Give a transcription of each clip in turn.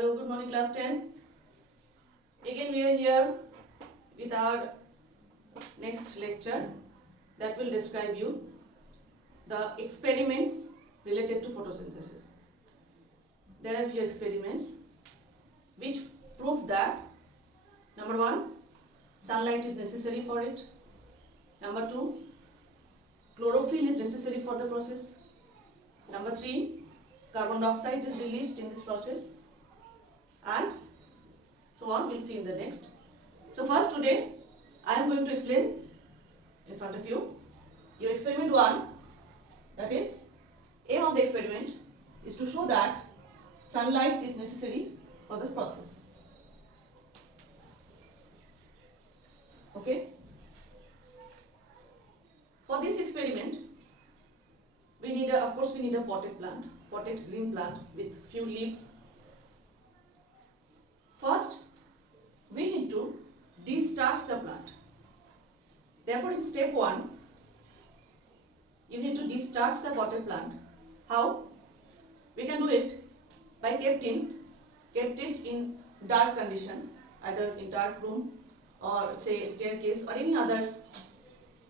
Hello, good morning class 10. Again we are here with our next lecture that will describe you the experiments related to photosynthesis. There are few experiments which prove that number 1, sunlight is necessary for it. Number 2, chlorophyll is necessary for the process. Number 3, carbon dioxide is released in this process, and so on. We'll see in the next. So first today I am going to explain in front of you your experiment 1, that is aim of the experiment is to show that sunlight is necessary for this process. Okay. For this experiment we need a potted green plant with few leaves. First we need to de-starch the plant. Therefore in step 1 you need to de-starch the potted plant. How? We can do it by kept it in dark condition, either in dark room or say staircase or any other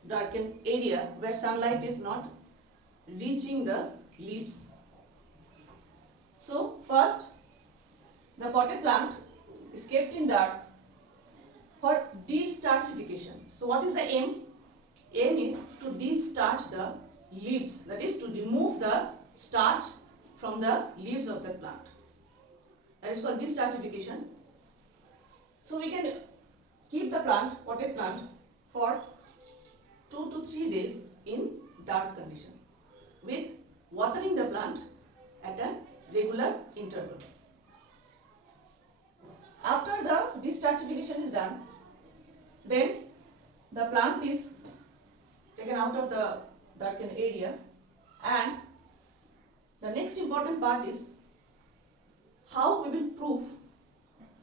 darkened area where sunlight is not reaching the leaves. So first the potted plant is kept in dark for de-starchification. So what is the aim? Aim is to de-starch the leaves, that is to remove the starch from the leaves of the plant. That is called de-starchification. So we can keep the potted plant for 2 to 3 days in dark condition with watering the plant at a regular interval. After the de-starchification is done, then the plant is taken out of the darkened area, and the next important part is how we will prove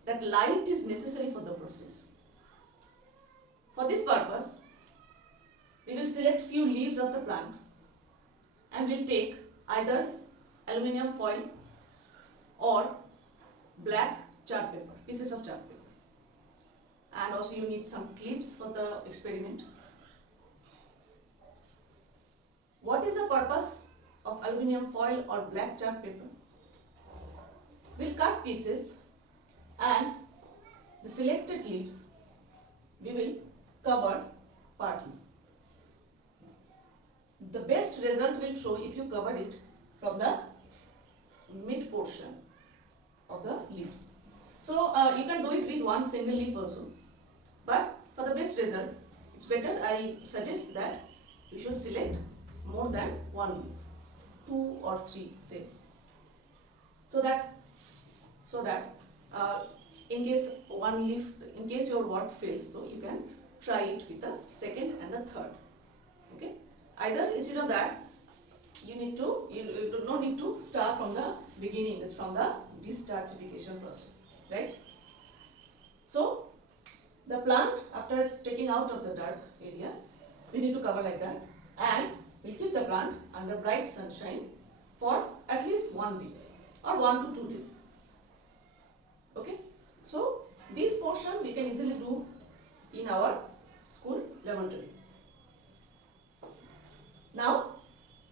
that light is necessary for the process. For this purpose, we will select few leaves of the plant and we will take either aluminium foil or black chart paper, pieces of chart paper. And also you need some clips for the experiment. What is the purpose of aluminium foil or black chart paper? We'll cut pieces and the selected leaves we will cover partly. The best result will show if you cover it from the mid portion of the leaves. So you can do it with one single leaf also, but for the best result it's better, I suggest that you should select more than one leaf, 2 or 3 say, so that in case your work fails, so you can try it with the second and the third. Okay, either instead of that you do not need to start from the beginning, it's from the de-starchification process, right? So the plant, after taking out of the dark area, we need to cover like that, and we'll keep the plant under bright sunshine for at least 1 day or 1 to 2 days. Okay, so this portion we can easily do in our school laboratory. Now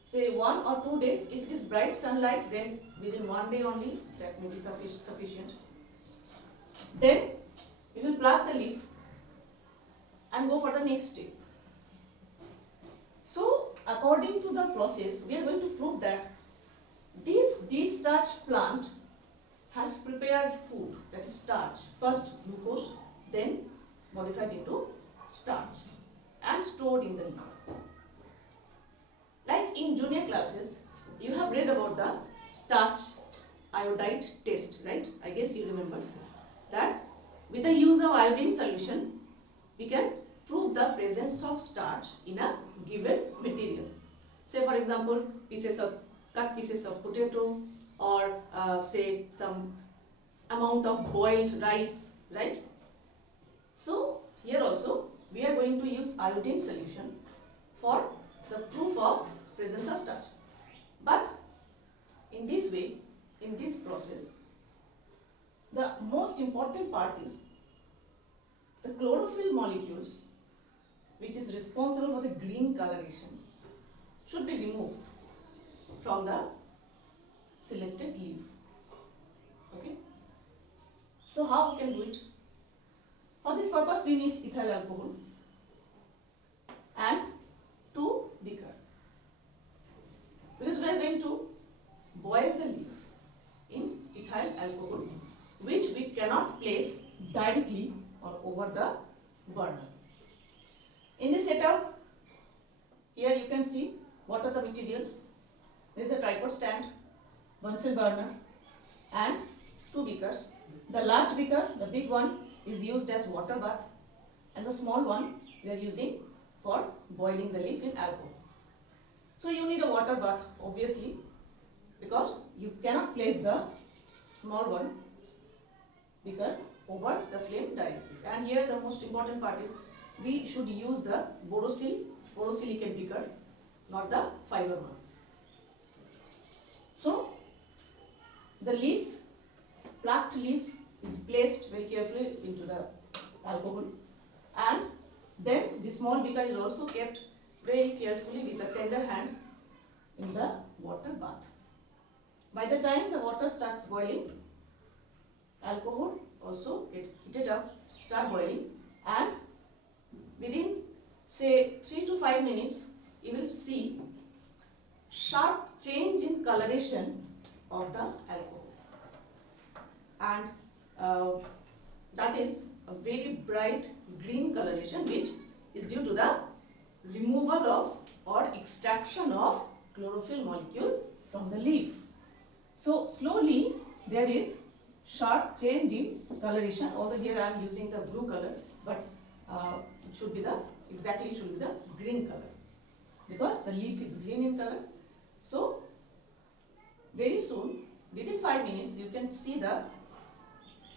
say 1 or 2 days, if it is bright sunlight, then within 1 day only that may be sufficient. Then we will pluck the leaf and go for the next step. So according to the process, we are going to prove that this de-starched plant has prepared food, that is starch, first glucose, then modified into starch and stored in the leaf. Like in junior classes, you have read about the starch iodide test, right? I guess you remember that with the use of iodine solution, we can prove the presence of starch in a given material. Say for example, cut pieces of potato, or say some amount of boiled rice, right? So here also we are going to use iodine solution for the proof of presence of starch. But in this way, in this process, most important part is the chlorophyll molecules, which is responsible for the green coloration, should be removed from the selected leaf. Okay. So how we can do it? For this purpose we need ethyl alcohol and 2 beaker, because we are going to boil the leaf in ethyl alcohol, which we cannot place directly or over the burner. In this setup, here you can see what are the materials. There is a tripod stand, Bunsen burner and 2 beakers. The large beaker, the big one, is used as water bath, and the small one we are using for boiling the leaf in alcohol. So you need a water bath, obviously, because you cannot place the small one beaker over the flame directly. And here the most important part is we should use the borosilicate beaker, not the fiber one. So the leaf, plucked leaf, is placed very carefully into the alcohol, and then the small beaker is also kept very carefully with a tender hand in the water bath. By the time the water starts boiling, alcohol also get heated up, start boiling, and within say 3 to 5 minutes you will see sharp change in coloration of the alcohol, and that is a very bright green coloration, which is due to the removal of or extraction of chlorophyll molecule from the leaf. So slowly there is sharp change in coloration, although here I am using the blue color, but it should be the green color, because the leaf is green in color. So very soon, within 5 minutes, you can see the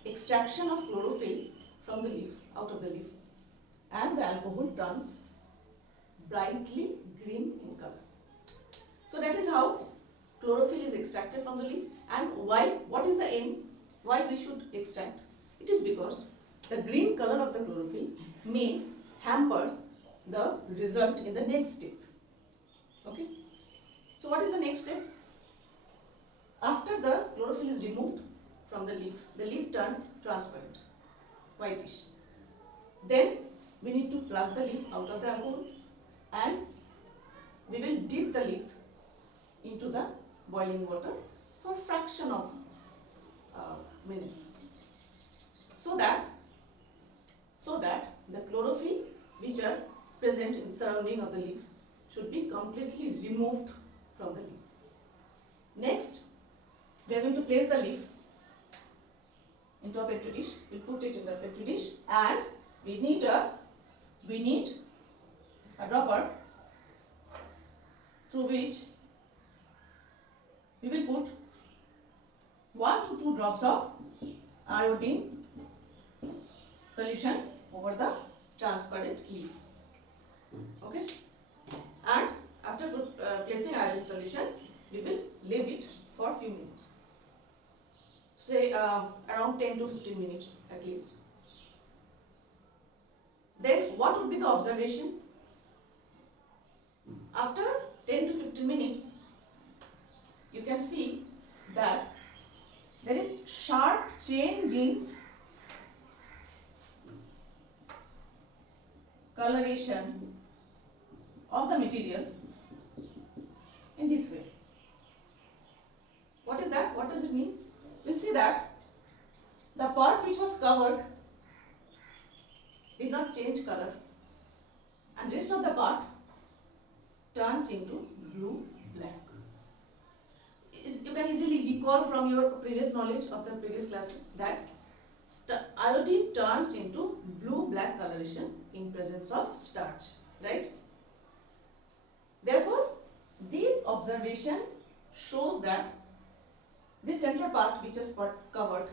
extraction of chlorophyll from the leaf, out of the leaf, and the alcohol turns brightly green in color. So that is how chlorophyll is extracted from the leaf. And why? What is the aim? Why we should extract? It is because the green color of the chlorophyll may hamper the result in the next step. Okay. So what is the next step? After the chlorophyll is removed from the leaf turns transparent, whitish. Then we need to plug the leaf out of the alcohol, and we will dip the leaf into the boiling water for fraction of minutes, so that the chlorophyll which are present in surrounding of the leaf should be completely removed from the leaf. Next, we are going to place the leaf into a petri dish. We will put it in the petri dish, and we need a dropper through which we will put 1 to 2 drops of iodine solution over the transparent leaf. Okay, and after placing iodine solution, we will leave it for a few minutes, say around 10 to 15 minutes at least. Then what would be the observation? After 10 to 15 minutes, you can see that there is sharp change in coloration of the material in this way. What is that? What does it mean? We'll see that the part which was covered did not change color, and rest of the part turns into blue black. You can easily recall from your previous knowledge of the previous classes that iodine turns into blue black coloration in presence of starch, right? Therefore, this observation shows that this central part which is covered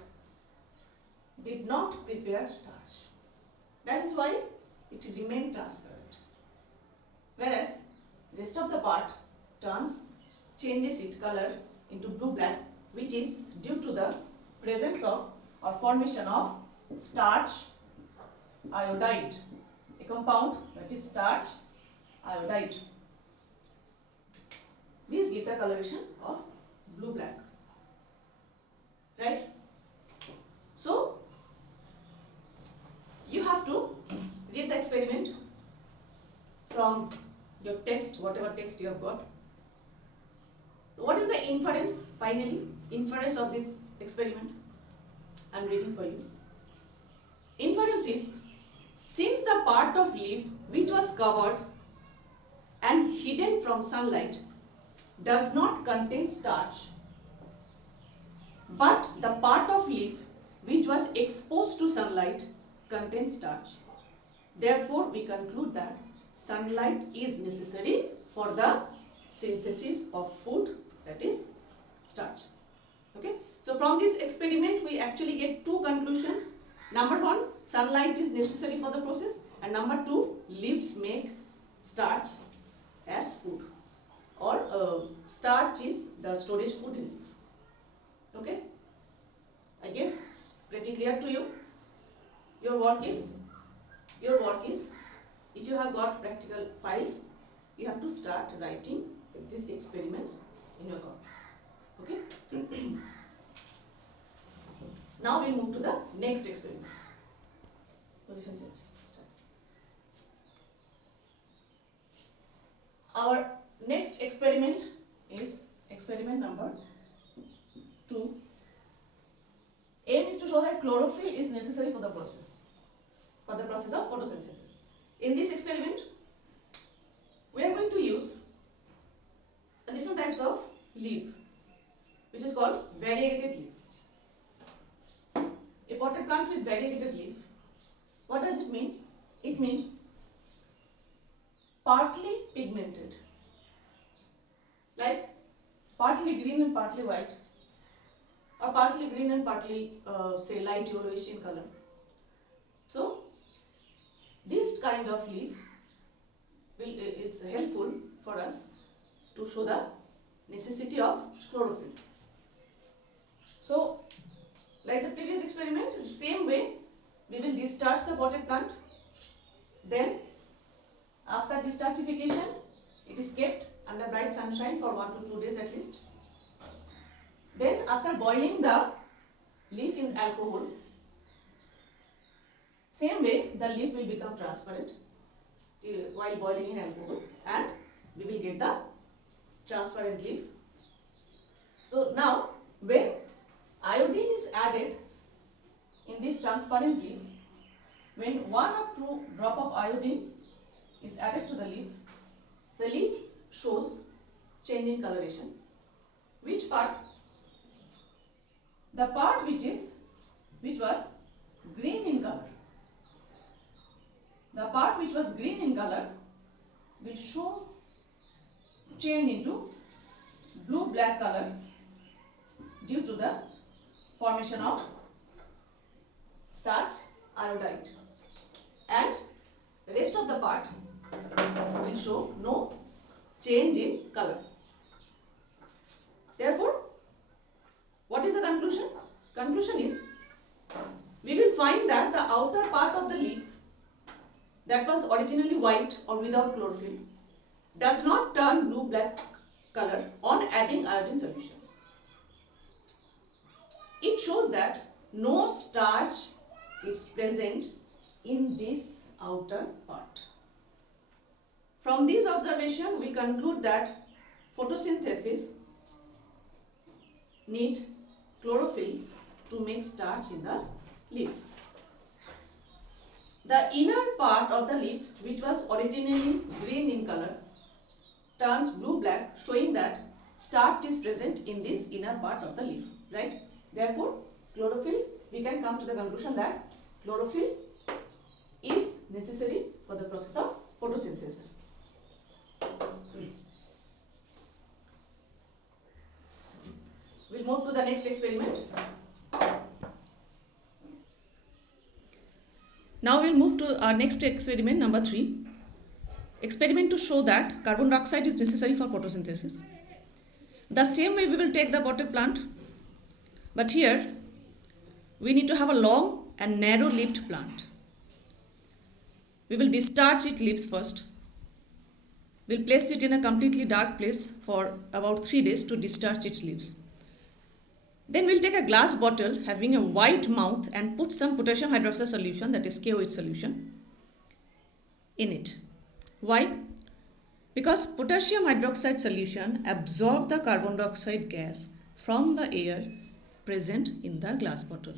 did not prepare starch. That is why it remained transparent, whereas rest of the part changes its color into blue black, which is due to the presence of or formation of starch iodide, a compound that is starch iodide. These give the coloration of blue black, right? So you have to read the experiment from your text, whatever text you have got. What is the inference, finally, inference of this experiment? I am reading for you. Inference is, since the part of leaf which was covered and hidden from sunlight does not contain starch, but the part of leaf which was exposed to sunlight contains starch, therefore we conclude that sunlight is necessary for the synthesis of food, that is starch. Okay, so from this experiment we actually get two conclusions. Number one, sunlight is necessary for the process, and number two, leaves make starch as food, or starch is the storage food in leaf. Okay, I guess pretty clear to you. Your work is, if you have got practical files, you have to start writing these experiments in your copy. Okay. Now we move to the next experiment. Position change. Start. Our next experiment is experiment number 2. Aim is to show that chlorophyll is necessary for the process of photosynthesis. In this experiment, we are going to use different types of leaf, which is called variegated leaf. A potted plant with variegated leaf. What does it mean? It means partly pigmented, like partly green and partly white, or partly green and partly say light yellowish in color. So this kind of leaf is helpful for us to show the necessity of chlorophyll. So like the previous experiment, same way we will discharge the potted plant. Then after dischargification, it is kept under bright sunshine for 1 to 2 days at least. Then after boiling the leaf in alcohol, same way the leaf will become transparent while boiling in alcohol, and we will get the transparent leaf. So now when iodine is added in this transparent leaf, when 1 or 2 drop of iodine is added to the leaf shows change in coloration. Which part? The part which was green in color. The part which was green in color will show change into blue-black color due to the formation of starch iodide, and the rest of the part will show no change in color. Therefore, what is the conclusion? Conclusion is, we will find that the outer part of the leaf that was originally white or without chlorophyll does not turn blue-black color on adding iodine solution. It shows that no starch is present in this outer part. From this observation, we conclude that photosynthesis need chlorophyll to make starch in the leaf. The inner part of the leaf, which was originally green in color, turns blue-black, showing that starch is present in this inner part of the leaf, right? Therefore, chlorophyll, we can come to the conclusion that chlorophyll is necessary for the process of photosynthesis. We'll move to the next experiment. Now we'll move to our next experiment, number 3. Experiment to show that carbon dioxide is necessary for photosynthesis. The same way we will take the potted plant, but here we need to have a long and narrow leaved plant. We will discharge its leaves first. We'll place it in a completely dark place for about 3 days to discharge its leaves. Then we'll take a glass bottle having a wide mouth and put some potassium hydroxide solution, that is KOH solution, in it. Why? Because potassium hydroxide solution absorbs the carbon dioxide gas from the air present in the glass bottle,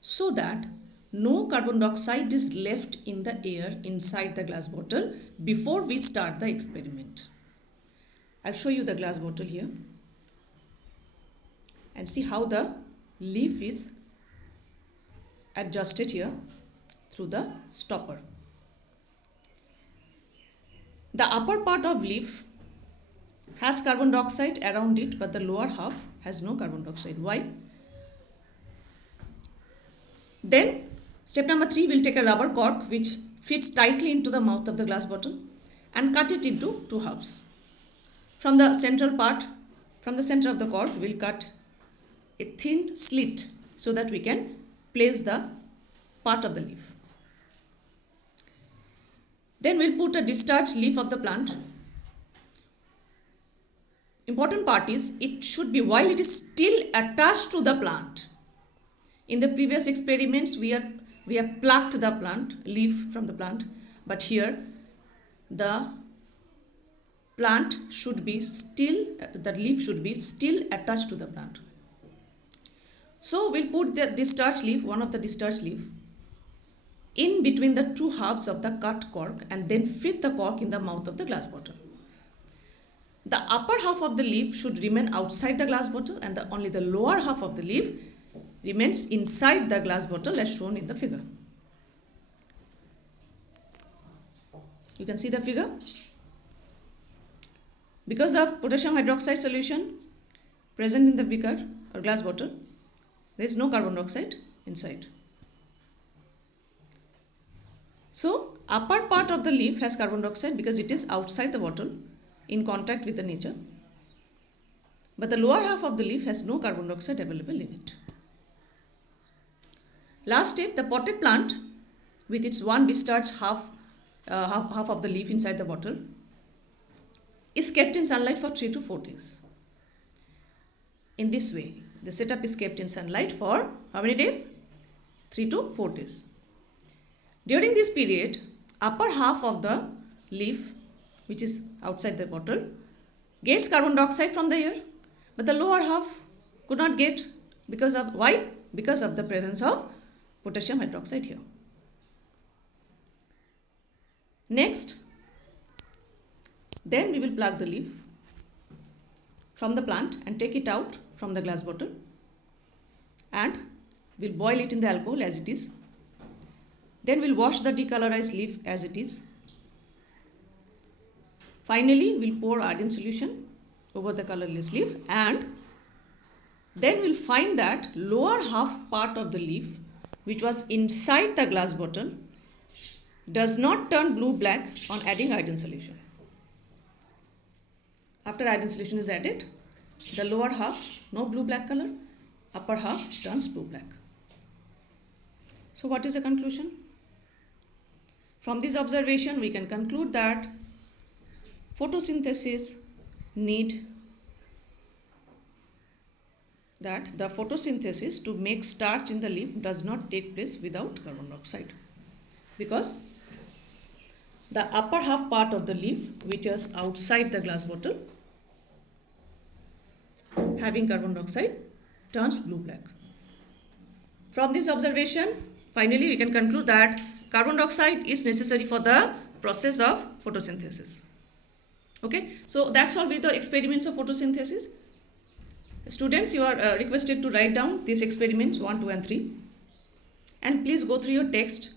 so that no carbon dioxide is left in the air inside the glass bottle before we start the experiment. I'll show you the glass bottle here and see how the leaf is adjusted here through the stopper. The upper part of leaf has carbon dioxide around it, but the lower half has no carbon dioxide. Why? Then step number 3, we'll take a rubber cork which fits tightly into the mouth of the glass bottle and cut it into 2 halves. From the central part, from the center of the cork, we'll cut a thin slit so that we can place the part of the leaf. Then we'll put a discharged leaf of the plant. Important part is it should be while it is still attached to the plant. In the previous experiments, we have plucked the plant leaf from the plant, but here the plant should be still, the leaf should be still attached to the plant. So we'll put the discharged leaf, one of the discharged leaf, in between the 2 halves of the cut cork and then fit the cork in the mouth of the glass bottle. The upper half of the leaf should remain outside the glass bottle and only the lower half of the leaf remains inside the glass bottle as shown in the figure. You can see the figure. Because of potassium hydroxide solution present in the beaker or glass bottle, there is no carbon dioxide inside. So upper part of the leaf has carbon dioxide because it is outside the bottle in contact with the nature, but the lower half of the leaf has no carbon dioxide available in it. Last step, the potted plant with its one discharged half of the leaf inside the bottle is kept in sunlight for 3 to 4 days. In this way, the setup is kept in sunlight for how many days? 3 to 4 days. During this period, upper half of the leaf, which is outside the bottle, gets carbon dioxide from the air, but the lower half could not get because of why? Because of the presence of potassium hydroxide here. Next, then we will plug the leaf from the plant and take it out from the glass bottle and we'll boil it in the alcohol as it is. Then we'll wash the decolorized leaf as it is. Finally, we'll pour iodine solution over the colorless leaf and then we'll find that lower half part of the leaf, which was inside the glass bottle, does not turn blue-black on adding iodine solution. After iodine solution is added, the lower half, no blue-black color, upper half turns blue-black. So what is the conclusion? From this observation, we can conclude that photosynthesis to make starch in the leaf does not take place without carbon dioxide, because the upper half part of the leaf, which is outside the glass bottle, having carbon dioxide, turns blue-black. From this observation, finally we can conclude that carbon dioxide is necessary for the process of photosynthesis. Okay, so that's all with the experiments of photosynthesis. Students, you are requested to write down these experiments 1, 2 and 3 and please go through your text.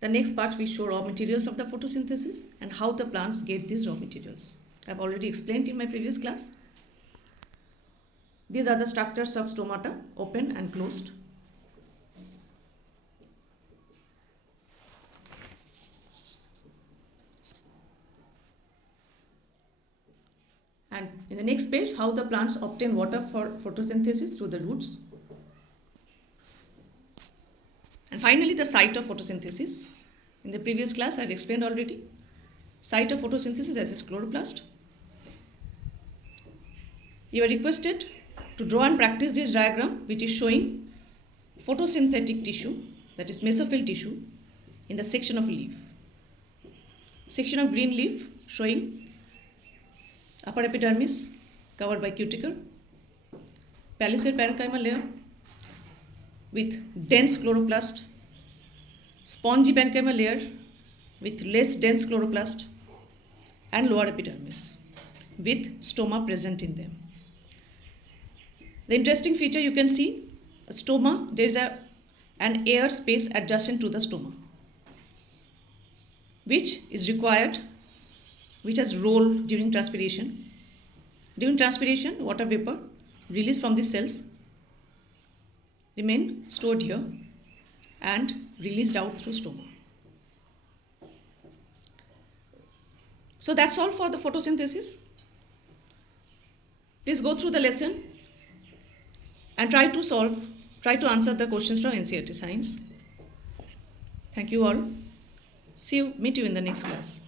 The next part we show raw materials of the photosynthesis and how the plants get these raw materials. I have already explained in my previous class. These are the structures of stomata, open and closed. And in the next page, how the plants obtain water for photosynthesis through the roots. And finally, the site of photosynthesis. In the previous class, I have explained already. Site of photosynthesis, that is chloroplast. You are requested to draw and practice this diagram, which is showing photosynthetic tissue, that is mesophyll tissue, in the section of leaf. Section of green leaf showing upper epidermis covered by cuticle, palisade parenchyma layer with dense chloroplast, spongy parenchyma layer with less dense chloroplast, and lower epidermis with stoma present in them. The interesting feature, you can see a stoma, there is an air space adjacent to the stoma, which is required, which has role during transpiration. During transpiration, water vapor released from the cells remain stored here and released out through stoma. So that's all for the photosynthesis. Please go through the lesson and try to answer the questions from NCERT Science. Thank you all. Meet you in the next class.